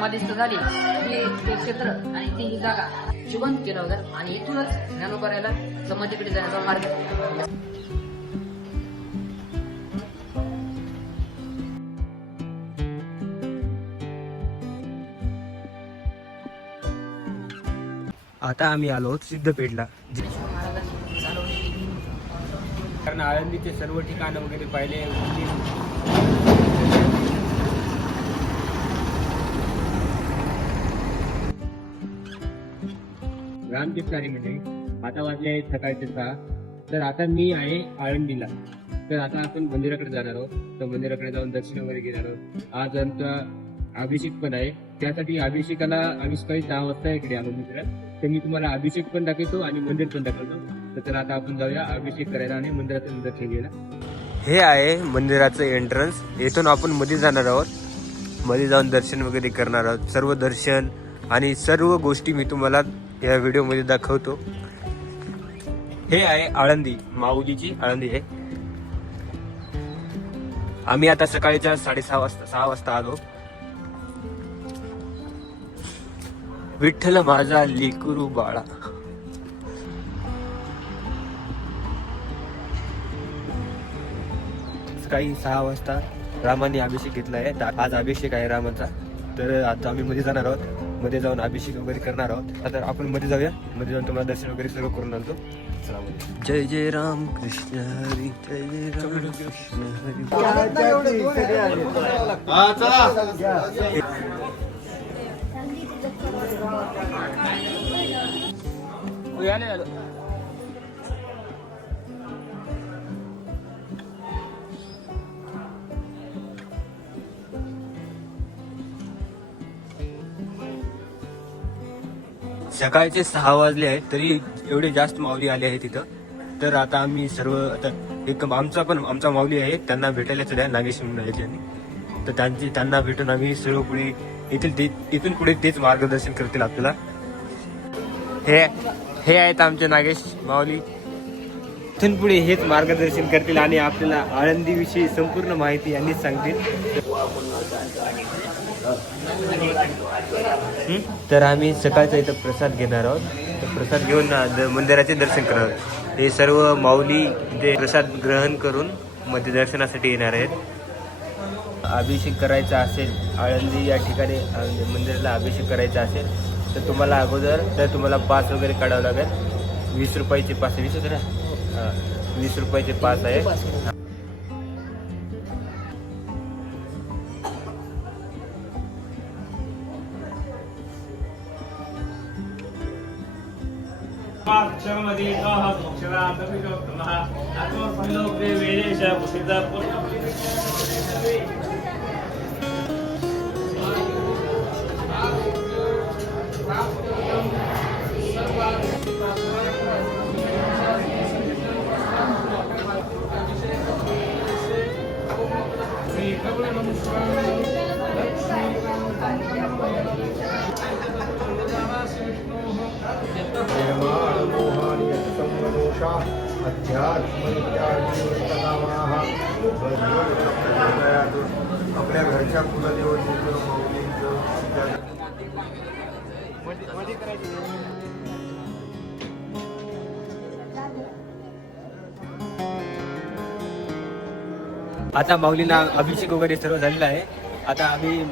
समाधीस्थ झाले ते क्षेत्र आणि ती ही जागा जिवंत केलं होतं आणि इथूनच ज्ञानोबारायला समाधीकडे जाण्याचा मार्ग. आता आम्ही आलो सिद्धपेठला, महाराजांनी चालवलेली कारण आळंदीचे सर्व ठिकाण वगैरे पाहिले. रामकृष्णारी म्हणजे आता वाजले आहेत सकाळचे 6. तर आता मी आहे आळंदीला. तर आता आपण मंदिराकडे जाणार आहोत. तर मंदिराकडे जाऊन दर्शन वगैरे घेणार आहोत. आज आमचा अभिषेक पण आहे. त्यासाठी अभिषेकाला आम्ही सकाळी 6 वाजता इकडे आलो मित्रात. तर मी तुम्हाला अभिषेक पण दाखवतो आणि मंदिर पण दाखवतो. तर आता आपण जाऊया अभिषेक करायला आणि मंदिराचं दर्शन घ्यायला. हे आहे मंदिराचं एंट्रन्स. येथून आपण मध्ये जाणार आहोत. मध्ये जाऊन दर्शन वगैरे करणार आहोत. सर्व दर्शन आणि सर्व गोष्टी मी तुम्हाला या व्हिडिओमध्ये दाखवतो. हे आहे आळंदी, माऊलीची आळंदी आहे. आम्ही आता सकाळच्या 6:30 वाजता आलो. विठ्ठल माझा लेकरू बाळा. सकाळी 6 वाजता रामाने अभिषेक घेतला आहे. आज अभिषेक आहे रामाचा. तर आता आम्ही मध्ये जाणार आहोत. मध्ये जाऊन अभिषेक वगैरे करणार आहोत. आता आपण मध्ये जाऊया. मध्ये जाऊन तुम्हाला दर्शन वगैरे सर्व करून आणतो. जय जय राम कृष्ण हरी, जय जय राम कृष्ण हरी. सकाळचे 6 वाजले आहेत तरी एवढे जास्त माऊली आले आहेत तिथं. तर आता आम्ही सर्व आता आमचा माऊली आहे त्यांना भेटायला सध्या नागेश म्हणून आहे त्यांनी. तर त्यांना भेटून आम्ही सर्व पुढे इथून पुढे तेच मार्गदर्शन करतील आपल्याला. हे आहेत आमचे नागेश माऊली. इथून पुढे हेच मार्गदर्शन करतील आणि आपल्याला आळंदी विषयी संपूर्ण माहिती यांनीच सांगतील. तर आम्ही सकाळचा इथं प्रसाद घेणार आहोत. तर प्रसाद घेऊन मंदिराचे दर्शन करणार आहोत. हे सर्व माऊली जे प्रसाद ग्रहण करून मध्ये दर्शनासाठी येणार आहेत. अभिषेक करायचा असेल आळंदी या ठिकाणी मंदिराला अभिषेक करायचा असेल तर तुम्हाला अगोदर तुम्हाला पास वगैरे काढावं लागेल. 20 रुपयाचे पास. 20 रुपयाचे पास आहे. आपल्या घरच्या कुलदेवतेचं आता माऊलीला अभिषेक वगैरे सर्व झालेला आहे. आता आम्ही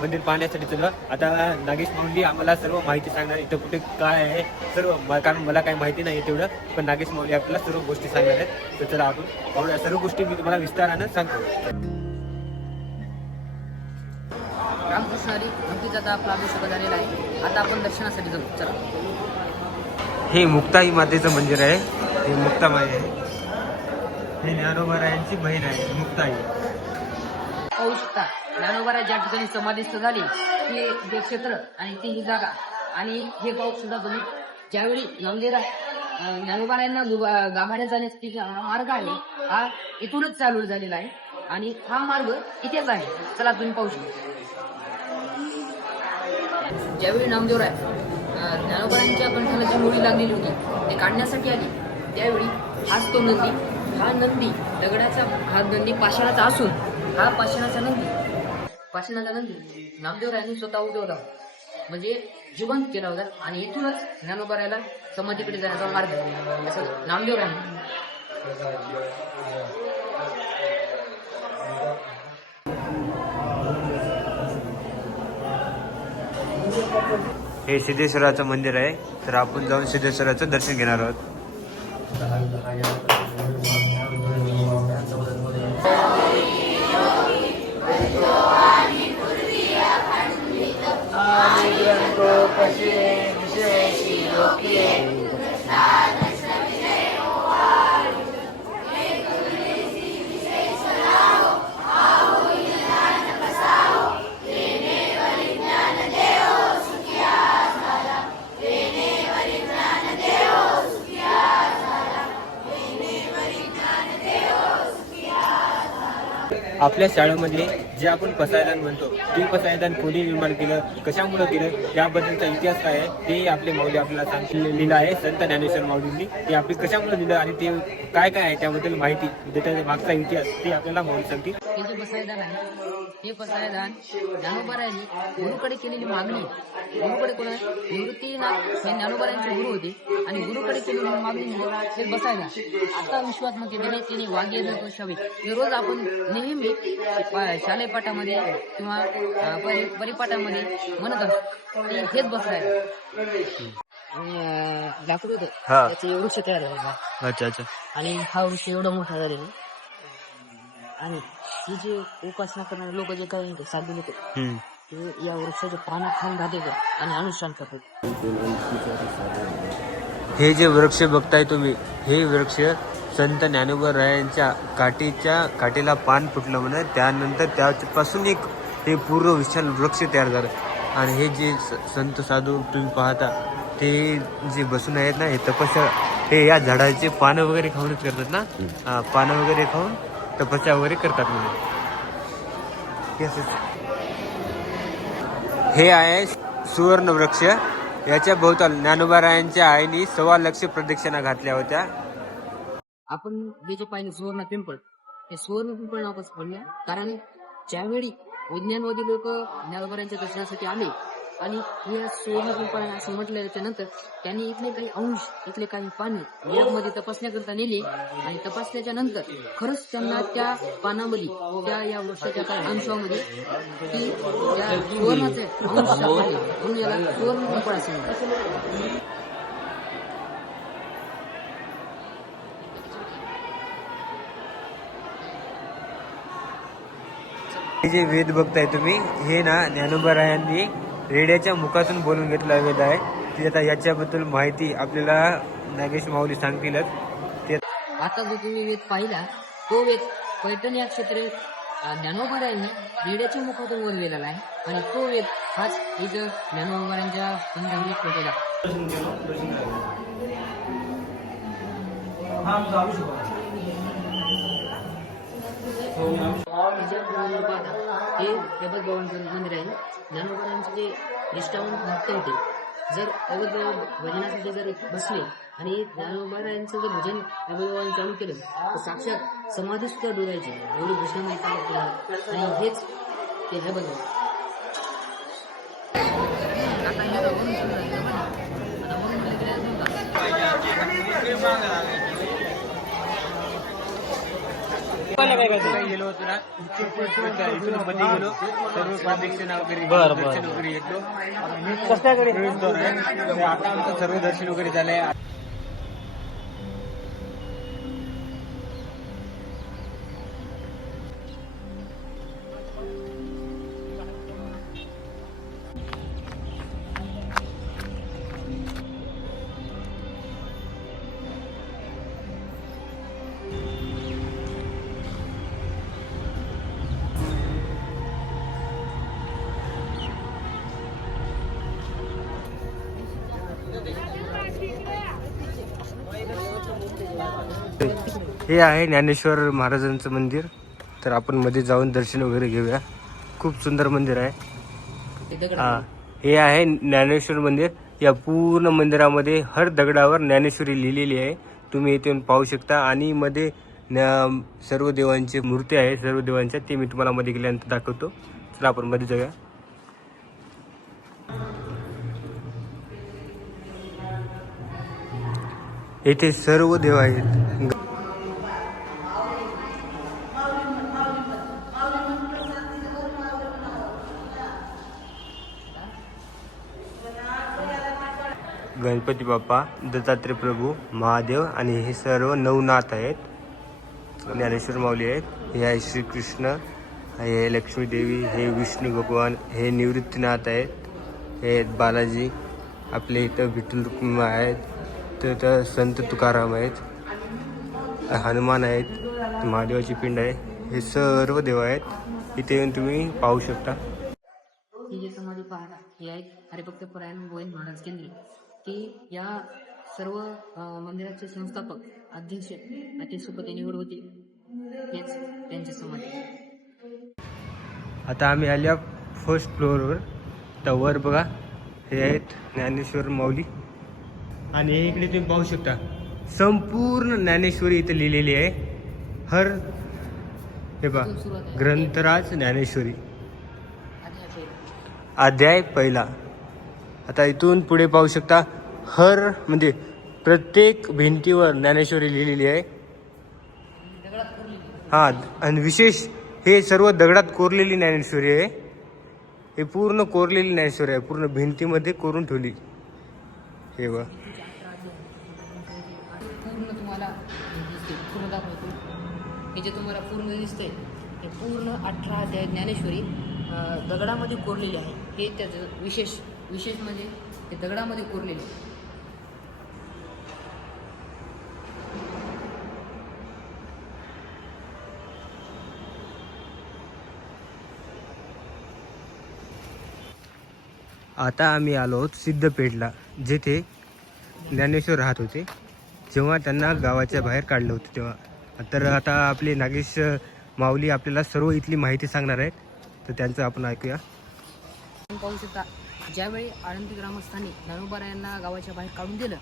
मंदिर पाहण्यासाठी चलो. आता नागेश माऊली आम्हाला सर्व माहिती सांगणार इथं कुठे काय आहे सर्व. कारण मला काही माहिती नाही तेवढं, पण नागेश माऊली आपल्याला सर्व गोष्टी सांगणार आहेत. तर चला आपण सर्व गोष्टी मी तुम्हाला विस्तारानं सांगतो. रामकृष्ण हरी भक्तीचा आता आपला अभिषेक झालेला आहे. आता आपण दर्शनासाठी जाऊ. चला. हे मुक्ताई मातेचं मंदिर आहे. हे मुक्तामाई आहे. हे ज्ञानोबारायांची बहीण आहे मुक्ताई. पाहू शकता ज्ञानोबाराय ज्या ठिकाणी समाधीस्थ झाली ते क्षेत्र आणि ती ही जागा. आणि हे पाहू सुद्धा तुम्ही ज्यावेळी ज्ञानोबारायांना गाभाऱ्यात जाण्याचा मार्ग आहे हा इथूनच चालू झालेला आहे. आणि हा मार्ग इथेच आहे. चला तुम्ही पाहू शकता. ज्यावेळी नामदेवराय ज्ञानोबारायांच्या कंठाला जी मुळी लागलेली होती ते काढण्यासाठी आली त्यावेळी हाच तो नंदी. हा नंदी दगडाचा, हा नंदी पाषाणाचा असून हा पाषाणाचा नंदी पाषाणानंतर नामदेवरायांनी स्वतः उठवला म्हणजे जिवंत केला होता आणि इथूनच ज्ञानोबारायला समाधीकडे जाण्याचा मार्ग असं नामदेवरायांनी. हे सिद्धेश्वराचं मंदिर आहे, तर आपण जाऊन सिद्धेश्वराचं दर्शन घेणार आहोत. आपल्या शाळेमध्ये जे आपण पसायदान म्हणतो ते पसायदान कोणी निर्माण केलं, कशामुळे केलं, याबद्दलचा इतिहास काय आहे ते आपले माऊली आपल्याला लिहिलं आहे. संत ज्ञानेश्वर माऊलींनी ते आपले कशामुळे लिहिलं आणि ते काय काय आहे त्याबद्दल माहिती, त्याच्या मागचा इतिहास ते आपल्याला माऊली सांगतील. हे जे पसायदान आहे हे पसायदान ज्ञानोबारायांनी गुरुकडे केलेली मागणी. गुरुकडे कोण आहे? निवृत्तीनाथ हे ज्ञानोबारायांचे गुरु होते आणि गुरुकडे केलेली मागणी म्हणजे हे बसायदान. आता विश्वात्मक विनयतीने वाग्य दर्शवे हे रोज आपण नेहमी शालेय पाठामध्ये किंवा परिपाठामध्ये म्हणत असतो ते हेच बसायदान. लाकूड होतं त्याचे वृक्ष तयार झाला. अच्छा अच्छा. आणि हा वृक्ष एवढा मोठा झालेला आणि ही जे उपासना करणारे लोक जे काही साधू लोक ते या वृक्षाच्या पानं खाऊन राहते आणि अनुष्ठान करतात. हे जे वृक्ष बघताय तुम्ही, हे वृक्ष संत ज्ञानोबारायांच्या काठीला पान फुटलं म्हणे, त्यानंतर त्यापासून एक हे पूर्ण विशाल वृक्ष तयार झालं. आणि हे जे संत साधू तुम्ही पाहता ते जे बसून आहेत ना, हे तपस्या, हे या झाडाचे पानं वगैरे खाऊनच करतात ना, पानं वगैरे खाऊन तपस्या वगैरे करतात म्हणजे. हे आहे सुवर्ण वृक्ष. याच्या भोवताल ज्ञानोबारायांच्या आईने 1.25 लाख प्रदक्षिणा घातल्या होत्या. आपण जे जे पाहिलं सुवर्ण पिंपळ, हे सुवर्ण पिंपळ नाव कसं पडलं कारण ज्यावेळी विज्ञानवादी लोक ज्ञानोबारायांच्या दर्शनासाठी आले आणि या सुवर्ण पिंपळाने असं म्हटलं, त्याच्यानंतर त्यांनी इथले काही अंश, इथले काही पाने यामध्ये तपासण्या करता नेले आणि तपासण्याच्या नंतर खरंच त्यांना त्या पानामध्ये, त्या या वृक्षाच्या काही अंशामध्ये की त्या सुवर्णाचे अंश सापडले म्हणून याला सुवर्ण पिंपळ असे म्हणतात. हे जे वेद बघताय तुम्ही, हे ना ज्ञानोबारायांनी रेड्याच्या मुखातून बोलून घेतला वेद आहे. ते आता याच्याबद्दल माहिती आपल्याला नागेश माऊली सांगतीलच. ते आता जो तुम्ही वेद पाहिला तो वेद पैठण या क्षेत्र ज्ञानोबारायांनी रेड्याच्या मुखातून बोललेला आहे आणि तो वेद हाच इथं ज्ञानोबारायांच्या पिंडामध्ये ठेवलेला. हे जगत बाबांचं मंदिर आहे. ज्ञानोबारायांचे जे निष्ठावंत भक्त होते, जर अवध भजनासाठी जर बसले आणि ज्ञानोबारायांचं जर भजन अवधवान चालू केलं तर साक्षात समाधी सुद्धा डोलायची, एवढी भजनामध्ये चालत. आणि हेच ते हे बघ गेलो होतो ना, इथून मध्ये गेलो, सर्व प्रदक्षिणा वगैरे दर्शन वगैरे येतो. आता आमचं सर्व दर्शन वगैरे झालंय. हे आहे ज्ञानेश्वर महाराजांचं मंदिर. तर आपण मध्ये जाऊन दर्शन वगैरे घेऊया. खूप सुंदर मंदिर आहे. हे आहे ज्ञानेश्वर मंदिर. या पूर्ण मंदिरामध्ये हर दगडावर ज्ञानेश्वरी लिहिलेली आहे, तुम्ही इथे पाहू शकता. आणि मध्ये सर्व देवांची मूर्ती आहे, सर्व देवांच्या, ते मी तुम्हाला मध्ये गेल्यानंतर दाखवतो. चला आपण मध्ये जाऊया. येथे सर्व देव आहेत. गणपती बाप्पा, दत्तात्रय प्रभू, महादेव आणि हे सर्व नवनाथ आहेत. ज्ञानेश्वर माऊली आहेत. हे आहे श्रीकृष्ण, हे लक्ष्मी देवी, हे विष्णू भगवान, हे निवृत्तीनाथ आहेत, हे आहेत बालाजी. आपले इथं विठ्ठल रुक्मिणी आहेत, तर संत तुकाराम आहेत, हनुमान आहेत, महादेवाची पिंड आहे. हे सर्व देव आहेत. इथे येऊन तुम्ही पाहू शकता. ही जी समाधी पाहता हे आहेत हरिभक्त परायण गोविंद महाराज केंद्रे, की या सर्व मंदिराचे संस्थापक अध्यक्ष अति सुपते निवड होते, हेच त्यांची समाधी. आता आम्ही आल्या फर्स्ट फ्लोअरवर. तर वर बघा, हे आहेत ज्ञानेश्वर माऊली. आणि हे इकडे तुम्ही पाहू शकता संपूर्ण ज्ञानेश्वरी इथे लिहिलेली आहे. हर हे बघा, ग्रंथराज ज्ञानेश्वरी अध्याय पहिला. आता इथून पुढे पाहू शकता हर म्हणजे प्रत्येक भिंतीवर ज्ञानेश्वरी लिहिलेली आहे. हा, आणि विशेष हे सर्व दगडात कोरलेली ज्ञानेश्वरी आहे. हे पूर्ण कोरलेली ज्ञानेश्वरी आहे, पूर्ण भिंतीमध्ये कोरून ठेवली. हे बघा, पूर्ण तुम्हाला दिसते, पूर्ण दाखवतो. हे जे तुम्हाला पूर्ण दिसते हे पूर्ण 18 अध्याय ज्ञानेश्वरी दगडामध्ये कोरलेली आहे. हे त्याचं विशेष म्हणजे ते दगडामध्ये कोरलेले. आता आम्ही आलो आहोत सिद्धपेठला, जेथे ज्ञानेश्वर राहत होते जेव्हा त्यांना गावाच्या बाहेर काढलं होतं तेव्हा. तर आता आपले नागेश माऊली आपल्याला सर्व इथली माहिती सांगणार आहेत, तर त्यांचं आपण ऐकूया. आपण पाहू शकता, ज्यावेळी आळंदी ग्रामस्थांनी ज्ञानोबारायांना गावाच्या बाहेर काढून दिलं,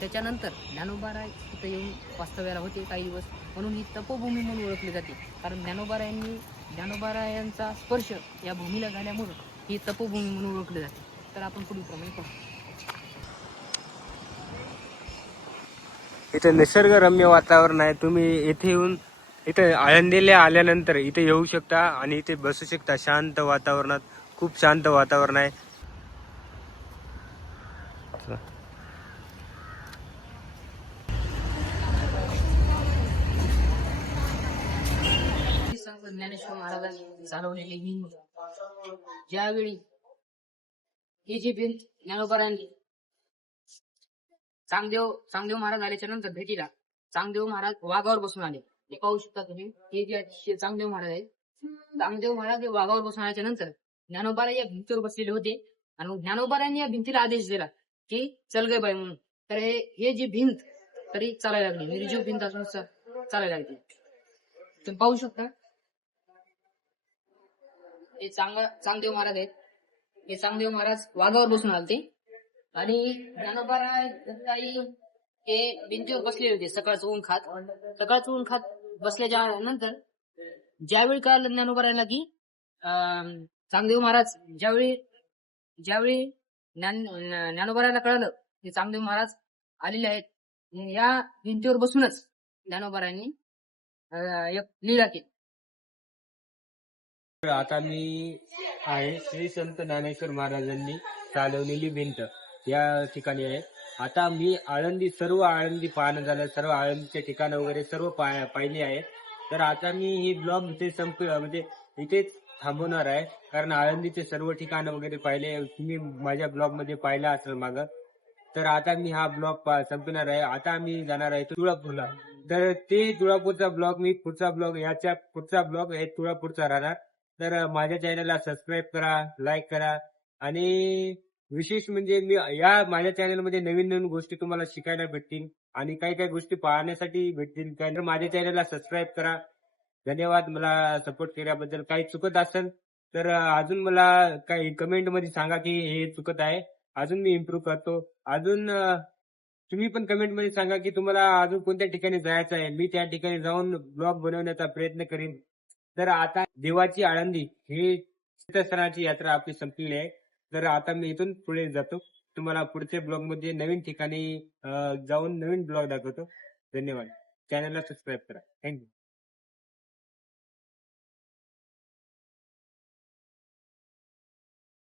त्याच्यानंतर ज्ञानोबाराय इथं येऊन वास्तव्याला होते काही दिवस, म्हणून ही तपोभूमी म्हणून ओळखली जाते. कारण ज्ञानोबारायांचा स्पर्श या भूमीला झाल्यामुळं ही तपोभूमी म्हणून ओळखली जाते. तर आपण पुढील प्रमाणे पाहू. इथं निसर्गरम्य वातावरण आहे. तुम्ही येथे येऊन इथं आळंदीला आल्यानंतर इथे येऊ शकता आणि इथे बसू शकता शांत वातावरणात. खूप शांत वातावरण आहे. ज्ञानेश्वर महाराजांनी चालवलेली भिंत, ज्यावेळी ही जी भिंत ज्ञानोबारायांनी चांगदेव महाराज आल्याच्या नंतर भेटीला चांगदेव महाराज वाघावर बसून आले. हे पाहू शकता तुम्ही. हे जे चांगदेव महाराज आहेत, चांगदेव महाराज हे वाघावर बसून आल्याच्या नंतर ज्ञानोबाराय या भिंतीवर बसलेले होते आणि ज्ञानोबारायांनी या भिंतीला आदेश दिला की चल गे बाई म्हणून. तर हे जी भिंत तरी चालायला लागली, निर्जीव भिंत असून चालायला लागली. तुम्ही पाहू शकता. हे चांगदेव महाराज आहेत. हे चांगदेव महाराज वाघावर बसून आलते आणि ज्ञानोबाराय हे भिंतीवर बसलेले होते. सकाळचं ऊन खात बसल्याच्या नंतर ज्यावेळी कळालं ज्ञानोबारायला की चांगदेव महाराज ज्यावेळी ज्ञानोबारायला कळालं की चांगदेव महाराज आलेले आहेत, या भिंतीवर बसूनच ज्ञानोबारायांनी एक लीला केली. आता मी आहे श्री संत ज्ञानेश्वर महाराजांनी चालवलेली भिंत या ठिकाणी आहे. आता मी सर्व आळंदी पाहणं झालं, सर्व आळंदीचे ठिकाणं वगैरे सर्व पाहिली आहे. तर आता मी ही ब्लॉग इथे म्हणजे इथेच थांबवणार आहे, कारण आळंदीचे सर्व ठिकाणं वगैरे पाहिले तुम्ही माझ्या ब्लॉग मध्ये पाहिला असेल मागं. तर आता मी हा ब्लॉग संपणार आहे. आता आम्ही जाणार आहे तुळापूरला. तर ते तुळापूरचा ब्लॉग मी पुढचा ब्लॉग हे तुळापूरचा राहणार. तर माझ्या चॅनलला सबस्क्राईब करा, लाईक करा. आणि विशेष म्हणजे माझ्या चॅनलमध्ये नवीन गोष्टी तुम्हाला शिकायला भेटतील आणि काही गोष्टी पाहण्यासाठी भेटतील. तर माझ्या चॅनलला सबस्क्राईब करा. धन्यवाद मला सपोर्ट केल्याबद्दल. काही चुकत असेल तर अजून मला काही कमेंट मध्ये सांगा की हे चुकत आहे, अजून मी इम्प्रूव्ह करतो. अजून तुम्ही पण कमेंट मध्ये सांगा की तुम्हाला अजून कोणत्या ठिकाणी जायचं आहे, मी त्या ठिकाणी जाऊन ब्लॉग बनवण्याचा प्रयत्न करीन. तर आता देवाची आळंदी हे तीर्थस्थळाची यात्रा आपली संपलेली आहे. तर आता मी इथून पुढे जातो. तुम्हाला पुढच्या ब्लॉग मध्ये नवीन ठिकाणी जाऊन नवीन ब्लॉग दाखवतो. धन्यवाद. चॅनलला सबस्क्राईब करा. थँक्यू.